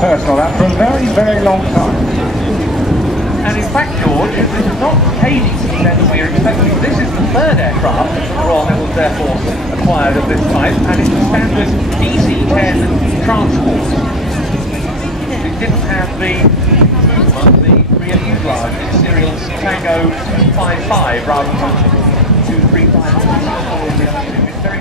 personal that for a very, very long time. And in fact, George, this is not the DC-10 that we are expecting. This is the third aircraft Royal Netherlands Air Force acquired of this type, and it's a standard DC-10 transport. It didn't have the rear fuselage, it's serial Tango 55 rather than 235. It's very